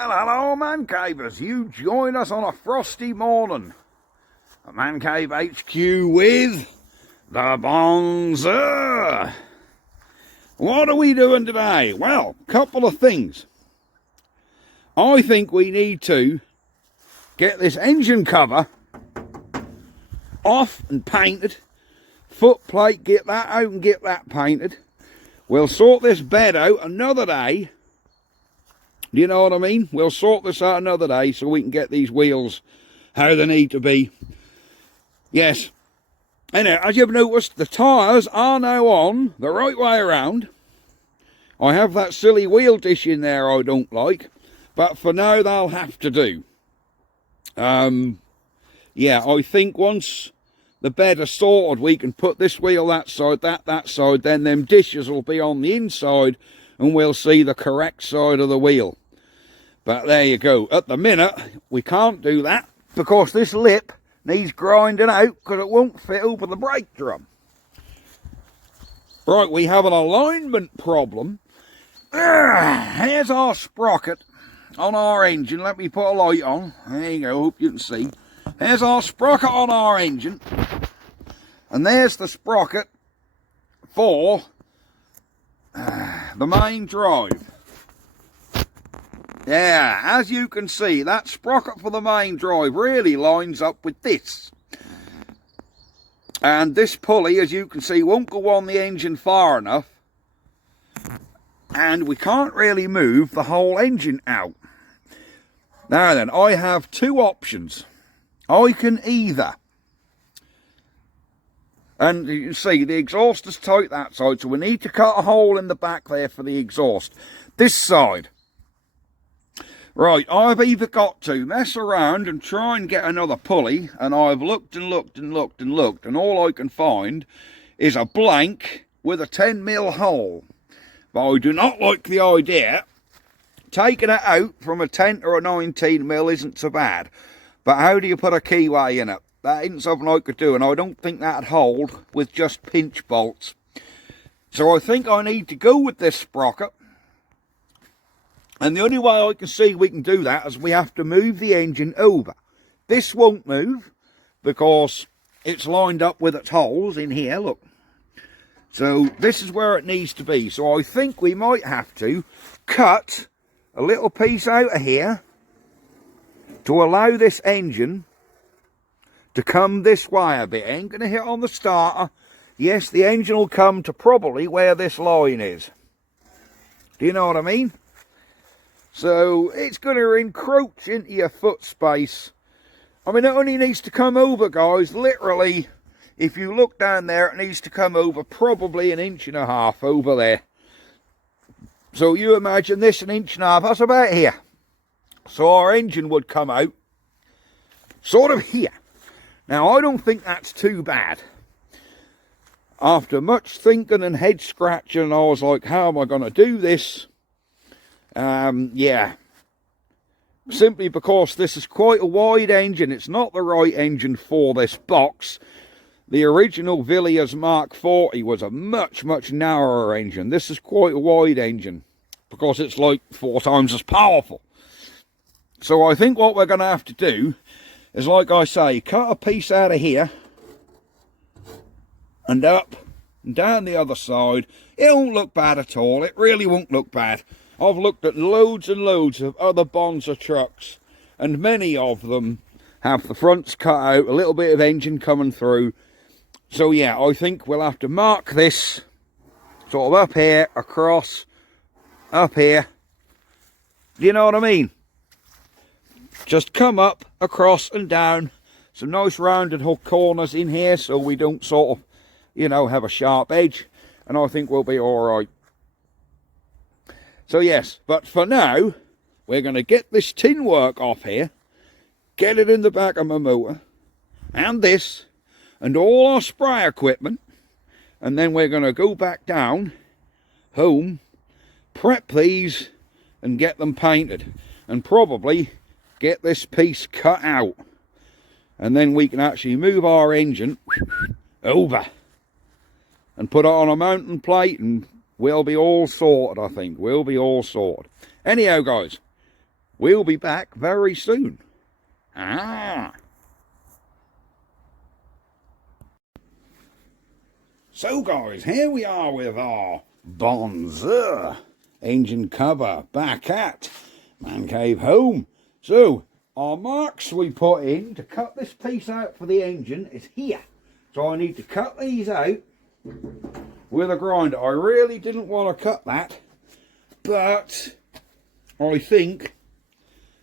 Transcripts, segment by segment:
Well, hello, Man Cavers. You join us on a frosty morning at Man Cave HQ with the Bonser. What are we doing today? Well, couple of things. I think we need to get this engine cover off and painted. Foot plate, get that out and get that painted. We'll sort this bed out another day. Do you know what I mean? We'll sort this out another day so we can get these wheels how they need to be. Yes. Anyway, as you've noticed, the tyres are now on the right way around. I have that silly wheel dish in there I don't like, but for now they'll have to do. Yeah, I think once the bed is sorted, we can put this wheel that side, that side, then them dishes will be on the inside and we'll see the correct side of the wheel. But there you go. At the minute, we can't do that because this lip needs grinding out because it won't fit over the brake drum. Right, we have an alignment problem. Here's our sprocket on our engine. Let me put a light on. There you go, hope you can see. There's our sprocket on our engine. And there's the sprocket for the main drive. Yeah, as you can see, that sprocket for the main drive really lines up with this. And this pulley, as you can see, won't go on the engine far enough. And we can't really move the whole engine out. Now then, I have two options. I can either, and you can see the exhaust is tight that side, so we need to cut a hole in the back there for the exhaust. This side. Right, I've either got to mess around and try and get another pulley, and I've looked and looked and looked and looked, and all I can find is a blank with a 10mm hole. But I do not like the idea. Taking it out from a 10 or a 19mm isn't so bad. But how do you put a keyway in it? That isn't something I could do, and I don't think that'd hold with just pinch bolts. So I think I need to go with this sprocket. And the only way I can see we can do that is we have to move the engine over. This won't move because it's lined up with its holes in here, look. So this is where it needs to be. So I think we might have to cut a little piece out of here to allow this engine to come this way a bit. It ain't going to hit on the starter. Yes, the engine will come to probably where this line is. Do you know what I mean? So it's going to encroach into your foot space. I mean, it only needs to come over, guys. Literally, if you look down there, it needs to come over probably 1.5 inches over there. So you imagine this 1.5 inches, that's about here. So our engine would come out sort of here. Now, I don't think that's too bad. After much thinking and head scratching, I was like, how am I going to do this? Yeah. Simply because this is quite a wide engine. It's not the right engine for this box. The original Villiers Mark 40 was a much, much narrower engine. This is quite a wide engine because it's like 4 times as powerful. So I think what we're going to have to do is, like I say, cut a piece out of here and up and down the other side. It won't look bad at all. It really won't look bad. I've looked at loads and loads of other Bonser trucks, and many of them have the fronts cut out, a little bit of engine coming through. So yeah, I think we'll have to mark this sort of up here, across, up here. Do you know what I mean? Just come up, across and down. Some nice rounded hook corners in here so we don't sort of, you know, have a sharp edge. And I think we'll be alright. So yes, but for now, we're going to get this tin work off here. Get it in the back of my motor. And this. And all our spray equipment. And then we're going to go back down, home, prep these and get them painted. And probably get this piece cut out. And then we can actually move our engine over. And put it on a mounting plate and we'll be all sorted, I think. We'll be all sorted. Anyhow, guys, we'll be back very soon. Ah. So guys, here we are with our Bonser engine cover back at Man Cave Home. So our marks we put in to cut this piece out for the engine is here. So I need to cut these out with a grinder. I really didn't want to cut that, but I think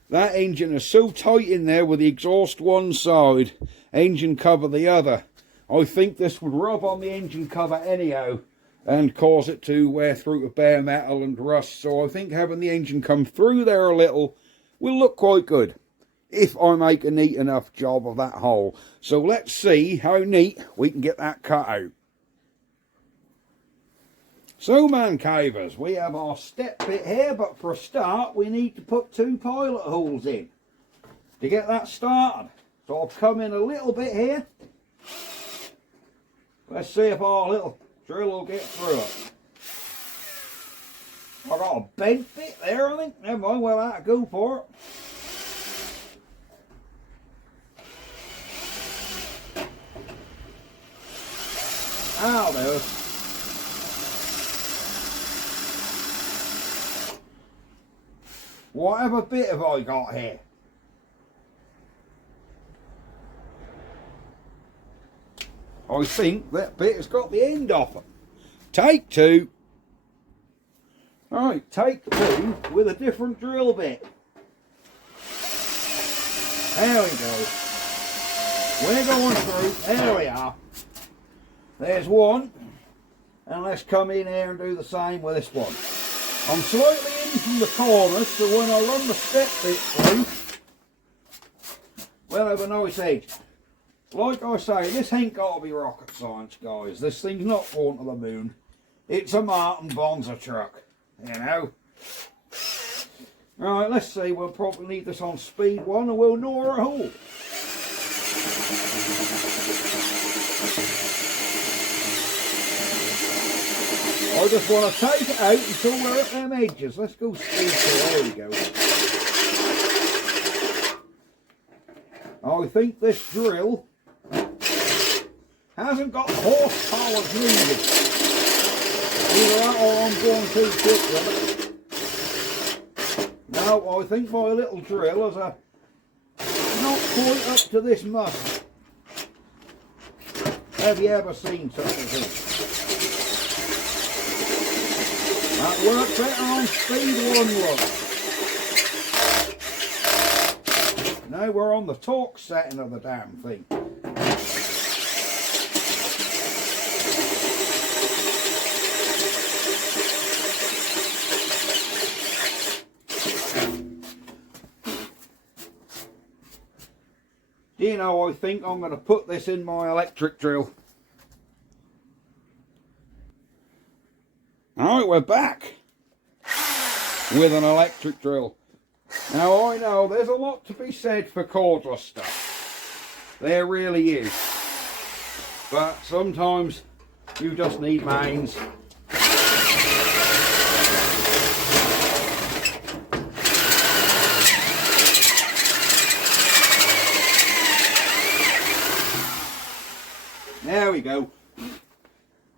that engine is so tight in there with the exhaust one side, engine cover the other. I think this would rub on the engine cover anyhow and cause it to wear through to bare metal and rust. So I think having the engine come through there a little will look quite good if I make a neat enough job of that hole. So let's see how neat we can get that cut out. So man cavers, we have our step bit here, but for a start we need to put 2 pilot holes in to get that started. So I'll come in a little bit here. Let's see if our little drill will get through it. I got a bent bit there, I think. Never mind, we'll have to go for it. That'll do. Whatever bit have I got here? I think that bit has got the end off it. Take 2. Alright, take 2 with a different drill bit. There we go. We're going through. There we are. There's one. And let's come in here and do the same with this one. I'm slightly in from the corners, so when I run the step bit through, we'll have a nice edge. Like I say, this ain't got to be rocket science, guys. This thing's not going to the moon. It's a Martin Bonser truck, you know. Right, let's see. We'll probably need this on speed 1 and we'll gnaw a hole. I just want to take it out until we're at them edges. Let's go speed 2. There we go. I think this drill hasn't got horsepower needed. Either that or I'm going too quick with it. No, I think my little drill is not quite up to this much. Have you ever seen such a thing? That worked better on speed 1, look. Now we're on the torque setting of the damn thing. Do you know, I think I'm going to put this in my electric drill. Alright, we're back with an electric drill. Now I know there's a lot to be said for cordless stuff. There really is. But sometimes you just need mains. There we go.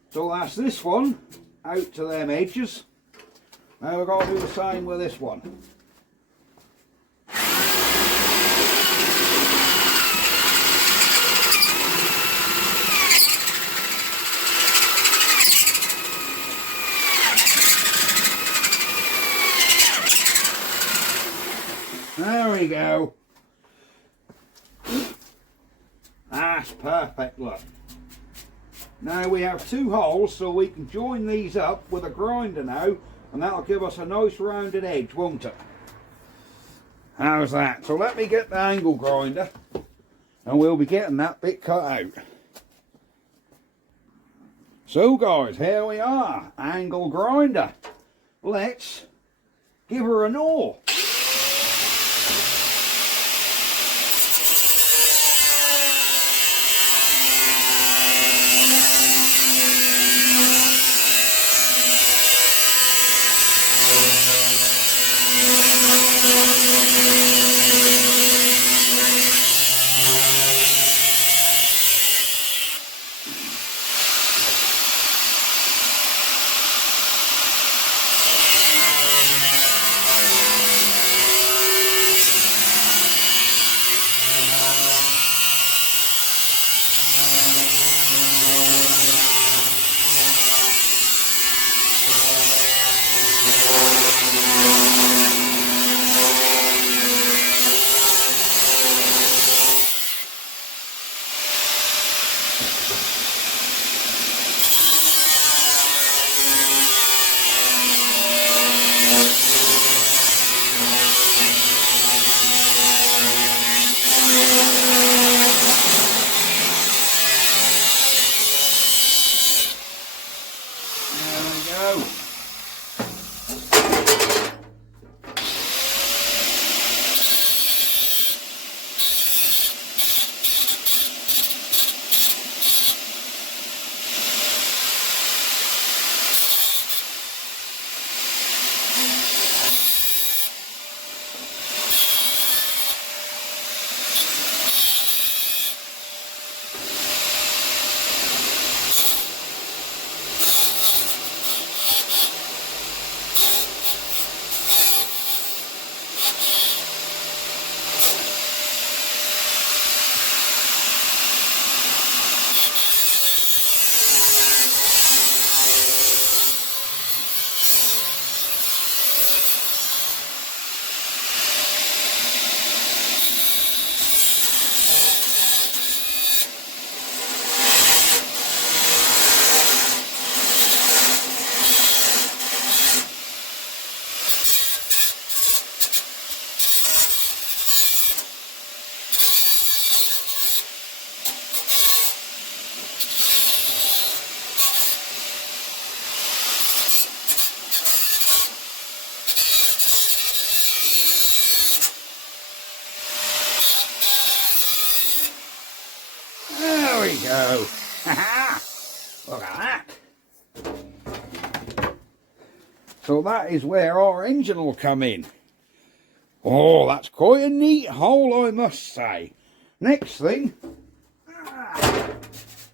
So that's this one out to them edges. Now we're going to do the same with this one. There we go. That's perfect, look. Now we have 2 holes, so we can join these up with a grinder now, and that'll give us a nice rounded edge, won't it? How's that? So let me get the angle grinder, and we'll be getting that bit cut out. So guys, here we are, angle grinder. Let's give her a gnaw. we go. Look at that. So that is where our engine will come in. Oh, that's quite a neat hole, I must say. Next thing,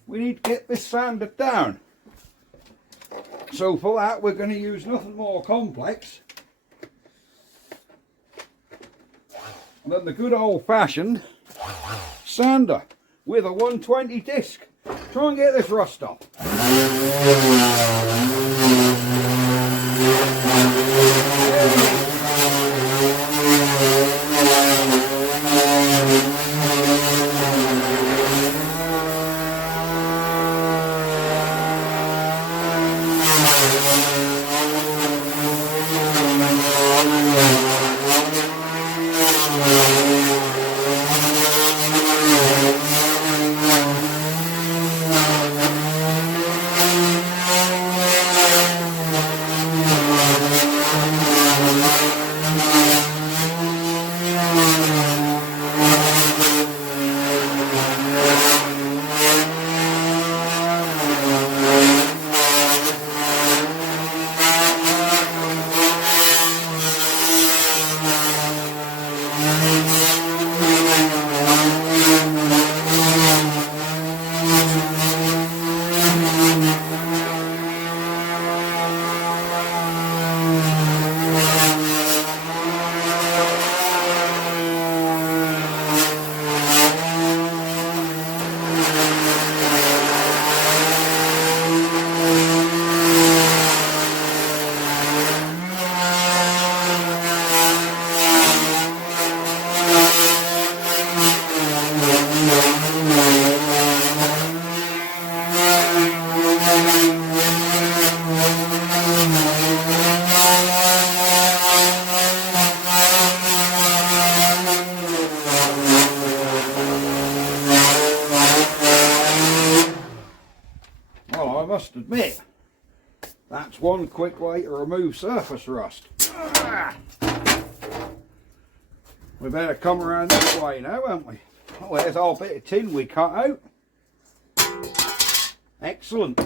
we need to get this sanded down. So for that, we're going to use nothing more complex than the good old-fashioned sander with a 120 disc. Try and get this rust off. Well, I must admit, that's one quick way to remove surface rust. We better come around this way now, won't we? Oh, there's our bit of tin we cut out. Excellent.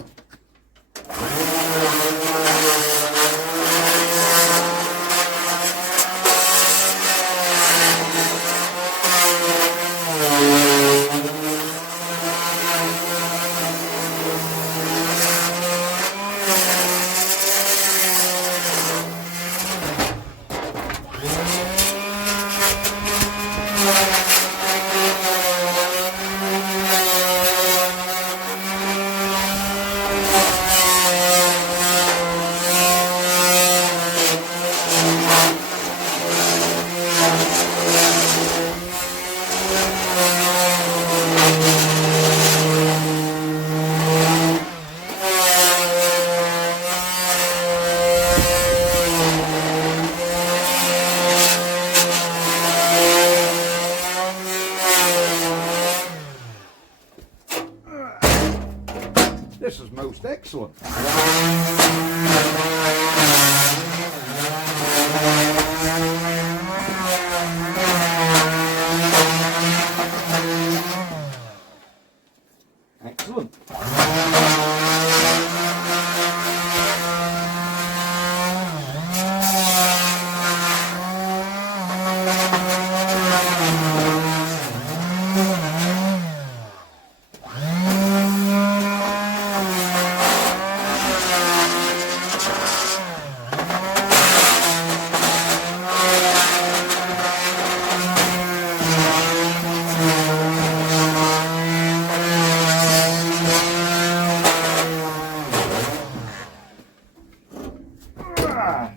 This is most excellent. Excellent.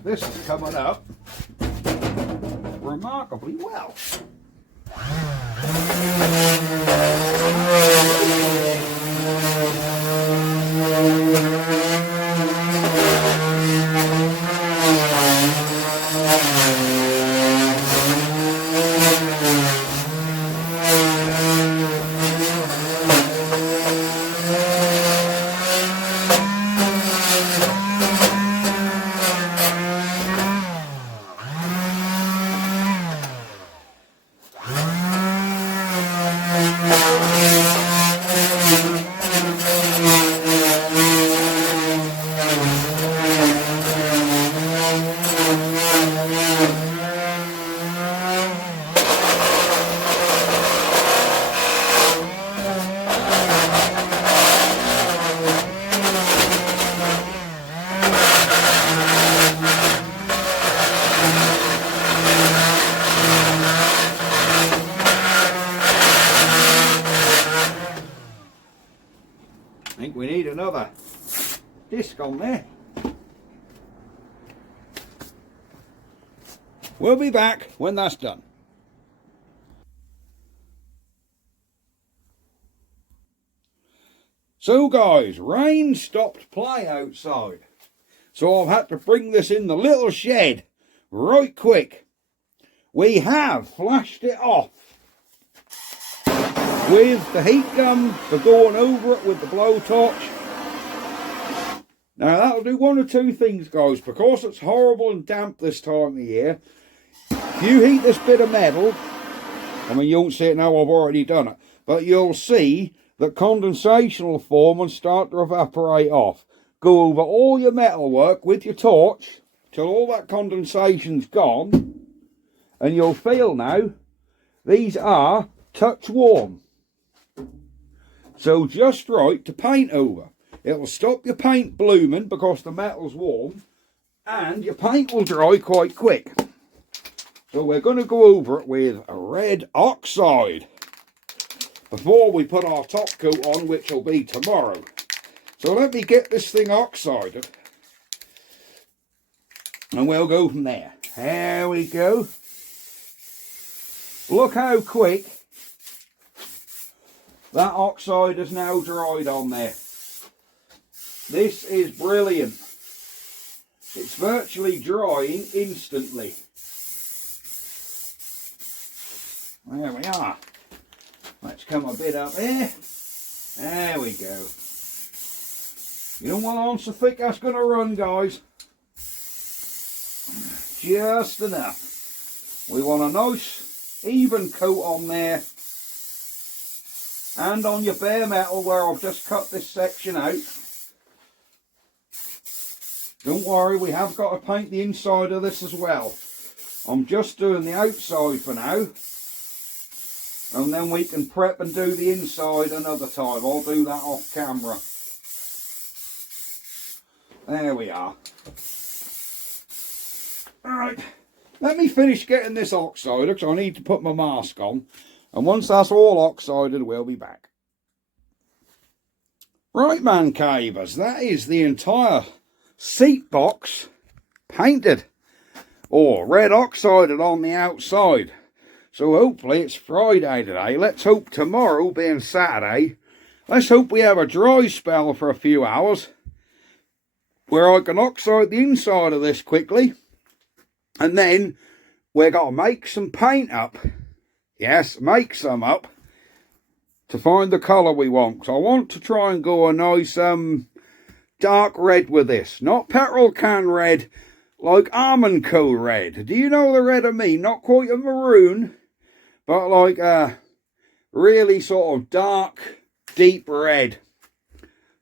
This is coming up remarkably well. another disc on there. We'll be back when that's done. So guys, rain stopped play outside. So I've had to bring this in the little shed right quick. We have flashed it off with the heat gun for going over it with the blowtorch. Now that'll do one or two things, guys. Because it's horrible and damp this time of year, if you heat this bit of metal, I mean you won't see it now, I've already done it, but you'll see that condensation will form and start to evaporate off. Go over all your metal work with your torch till all that condensation's gone, and you'll feel now these are touch warm. So just right to paint over. It'll stop your paint blooming because the metal's warm, and your paint will dry quite quick. So we're going to go over it with a red oxide before we put our top coat on, which will be tomorrow. So let me get this thing oxided and we'll go from there. There we go. Look how quick that oxide has now dried on there. This is brilliant. It's virtually drying instantly. There we are. Let's come a bit up there. There we go. You don't want on so thick that's going to run, guys. Just enough. We want a nice even coat on there. And on your bare metal where I've just cut this section out. Don't worry, we have got to paint the inside of this as well. I'm just doing the outside for now. And then we can prep and do the inside another time. I'll do that off camera. There we are. Alright, let me finish getting this oxided because I need to put my mask on. And once that's all oxided, we'll be back. Right, man cavers, that is the entire seat box painted. Or red oxided on the outside. So hopefully it's Friday today. Let's hope tomorrow, being Saturday, let's hope we have a dry spell for a few hours where I can oxide the inside of this quickly. And then we're going to make some paint up. Yes, make some up to find the colour we want. So I want to try and go a nice dark red with this. Not petrol can red, like Almond Co red. Do you know the red I mean? Not quite a maroon, but like a really sort of dark, deep red.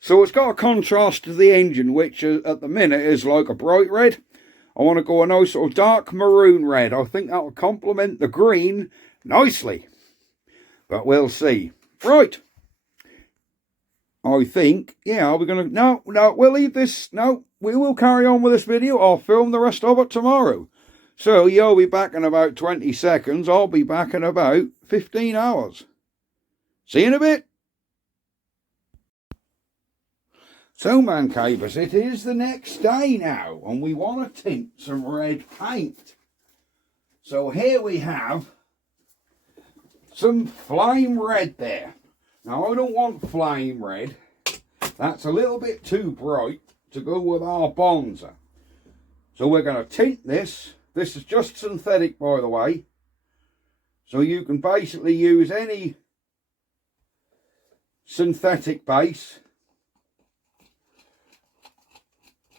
So it's got a contrast to the engine, which at the minute is like a bright red. I want to go a nice sort of dark maroon red. I think that will complement the green nicely. But we'll see. Right. I think, yeah, are we going to... No, we'll leave this... No, we will carry on with this video. I'll film the rest of it tomorrow. So you'll be back in about 20 seconds. I'll be back in about 15 hours. See you in a bit. So, man cavers, it is the next day now, and we want to tint some red paint. So here we have some flame red there. Now, I don't want flame red. That's a little bit too bright to go with our Bonser. So we're going to tint this. This is just synthetic, by the way. So you can basically use any synthetic base.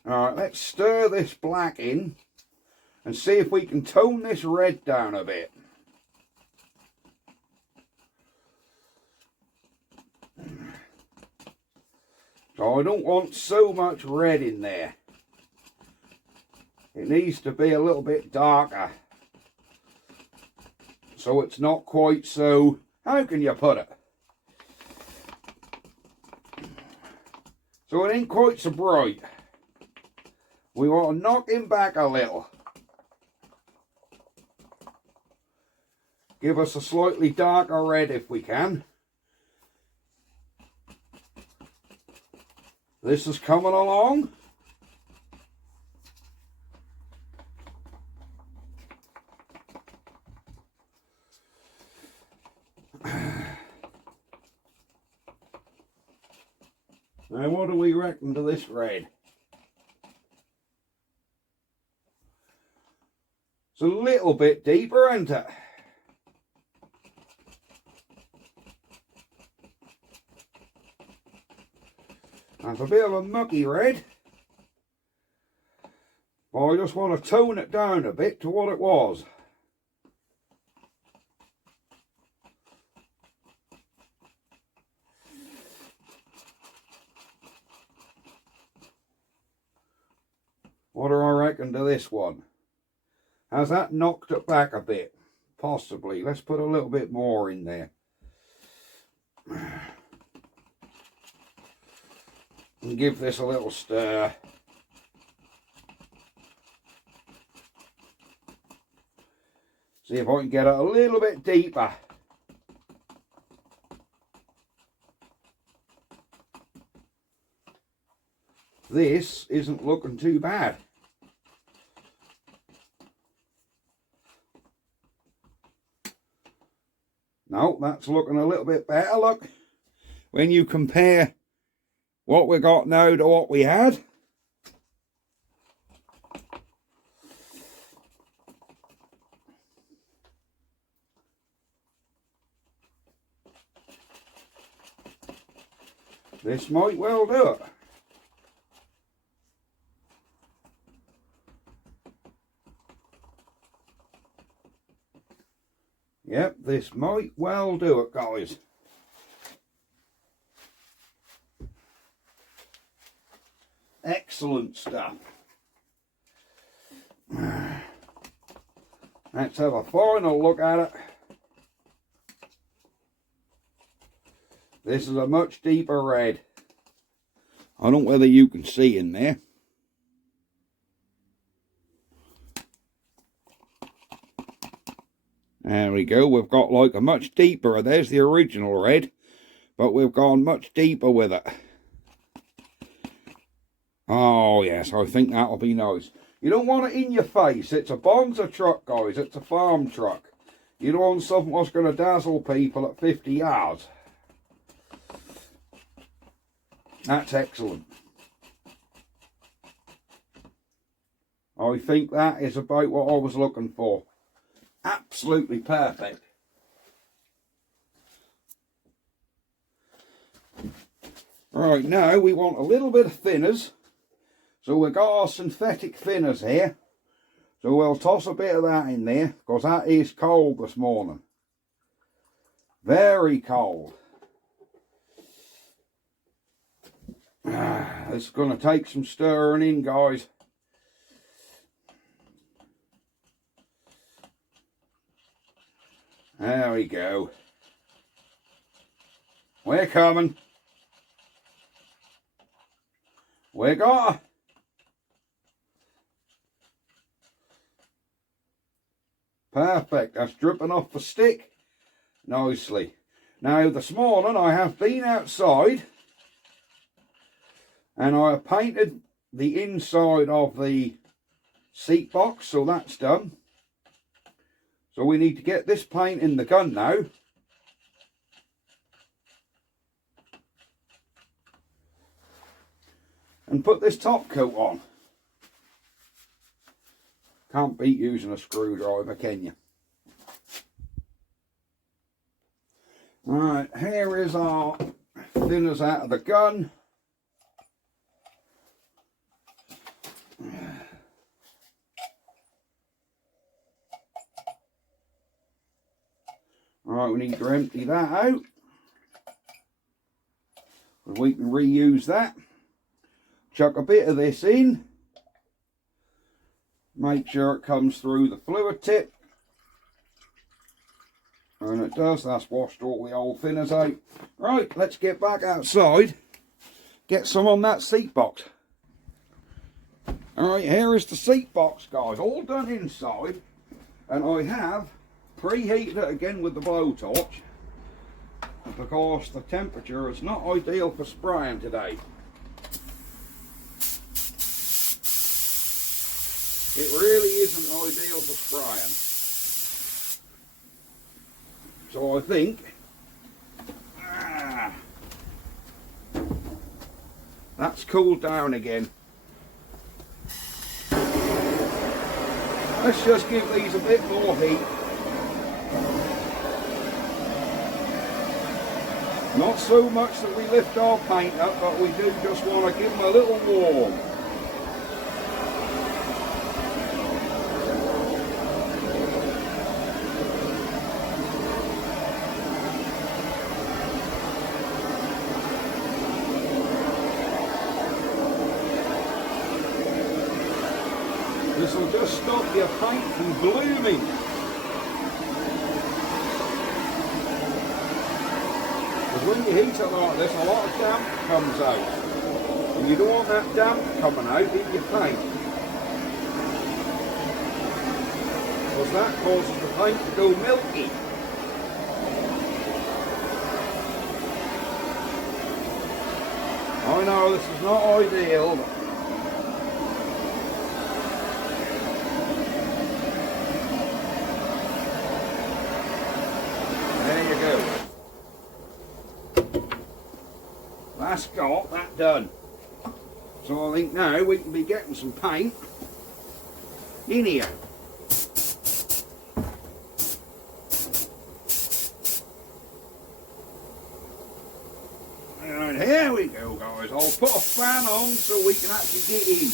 Alright, let's stir this black in and see if we can tone this red down a bit. So I don't want so much red in there. It needs to be a little bit darker. So it's not quite so, how can you put it? So it ain't quite so bright. We want to knock him back a little. Give us a slightly darker red if we can. This is coming along. Now what do we reckon to this red? It's a little bit deeper, isn't it? That's a bit of a mucky red. But I just want to tone it down a bit to what it was. What do I reckon to this one? Has that knocked it back a bit? Possibly. Let's put a little bit more in there. And give this a little stir. See if I can get it a little bit deeper. This isn't looking too bad. No, that's looking a little bit better. Look, when you compare what we got now to what we had. This might well do it. Yep, this might well do it, guys. Excellent stuff. Let's have a final look at it. This is a much deeper red. I don't know whether you can see in there. There we go. We've got like a much deeper. There's the original red, but we've gone much deeper with it. Oh yes, I think that'll be nice. You don't want it in your face. It's a Bonser truck, guys. It's a farm truck. You don't want something that's going to dazzle people at 50 yards. That's excellent. I think that is about what I was looking for. Absolutely perfect. Right, now we want a little bit of thinners. So we've got our synthetic thinners here. So we'll toss a bit of that in there, because that is cold this morning. Very cold. It's going to take some stirring in, guys. There we go. We're coming. We got her. Perfect. That's dripping off the stick nicely. Now this morning I have been outside and I have painted the inside of the seat box, so that's done. So we need to get this paint in the gun now. And put this top coat on. Can't beat using a screwdriver, can you? Right, here is our thinners out of the gun. Right, we need to empty that out. We can reuse that. Chuck a bit of this in. Make sure it comes through the fluid tip. And it does. That's washed all the old thinners out. Right, let's get back outside. Get some on that seat box. Alright, here is the seat box, guys. All done inside. And I have preheated it again with the blowtorch. Because the temperature is not ideal for spraying today. isn't ideal for spraying. So I think that's cooled down again. Let's just give these a bit more heat. Not so much that we lift our paint up, but we do just want to give them a little warm. This will just stop your paint from blooming. Because when you heat it like this, a lot of damp comes out. And you don't want that damp coming out in your paint. Because that causes the paint to go milky. I know this is not ideal, but that's got that done. So I think now we can be getting some paint in here. And here we go, guys. I'll put a fan on so we can actually get in.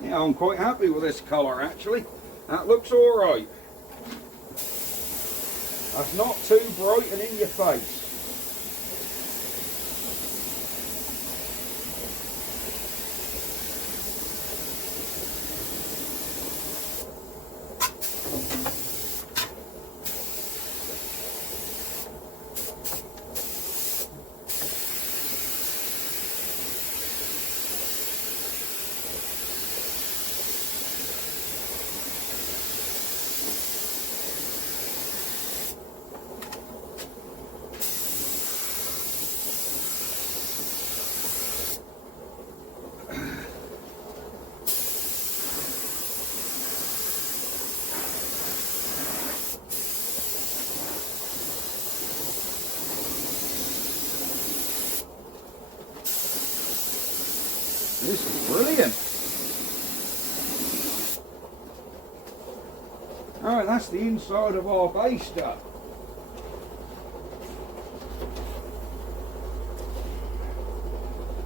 Yeah, I'm quite happy with this colour actually. That looks alright. That's not too bright and in your face. This is brilliant. Alright, that's the inside of our base done.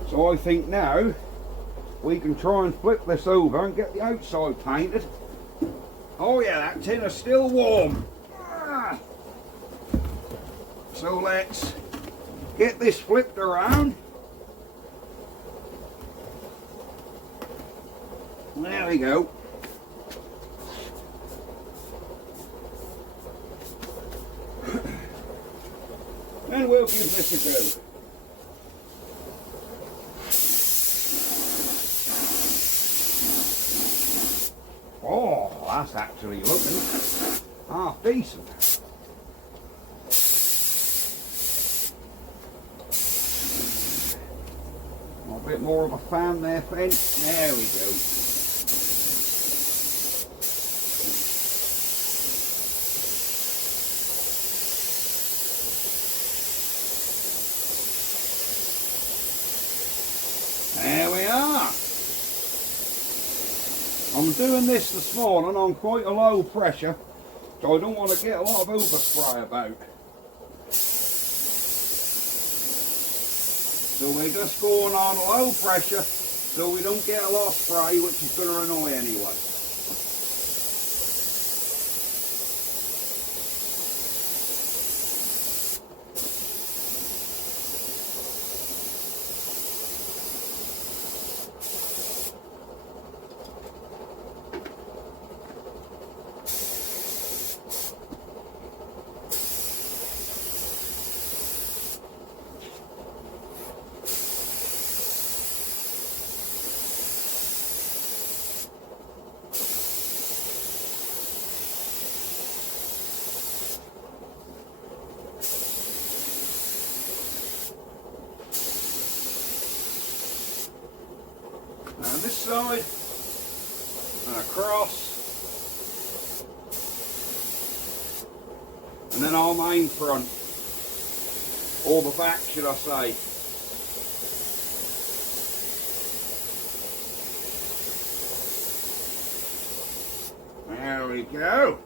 So I think now we can try and flip this over and get the outside painted. Oh yeah, that tin is still warm. So let's get this flipped around. There we go. And we'll give this a go. Oh, that's actually looking half decent. A bit more of a fan there, Fen. There we go. There we are. I'm doing this morning on quite a low pressure, so I don't want to get a lot of overspray about. So we're just going on low pressure so we don't get a lot of spray, which is going to annoy anyway. side and across, and then our main front, or the back should I say. There we go.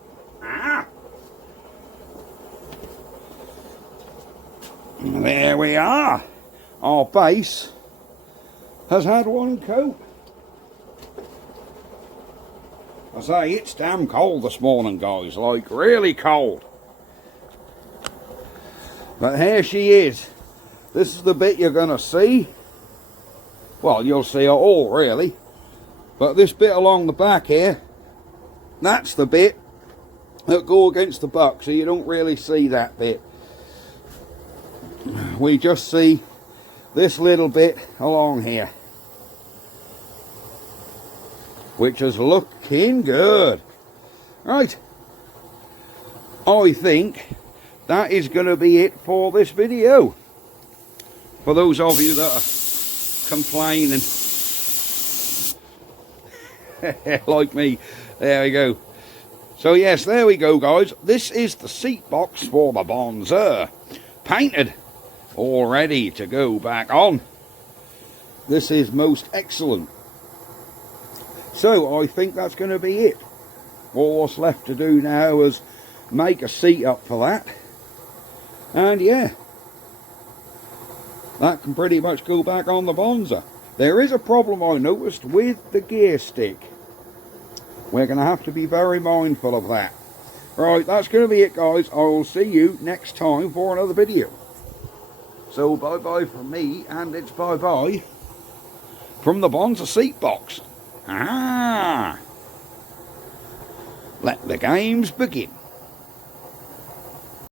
There we are. Our base has had one coat. I say, it's damn cold this morning, guys, like really cold. But here she is. This is the bit you're going to see. Well, you'll see it all, really. But this bit along the back here, that's the bit that go against the buck, so you don't really see that bit. We just see this little bit along here, which is looking good. Right, I think that is going to be it for this video. For those of you that are complaining like me, there we go. So yes, there we go, guys. This is the seat box for the Bonser, painted, all ready to go back on. This is most excellent. So I think that's going to be it. All what's left to do now is make a seat up for that, and yeah, that can pretty much go back on the Bonser. There is a problem I noticed with the gear stick. We're going to have to be very mindful of that. Right, that's going to be it, guys. I will see you next time for another video. So bye bye from me, and it's bye bye from the Bonser seat box. Let the games begin.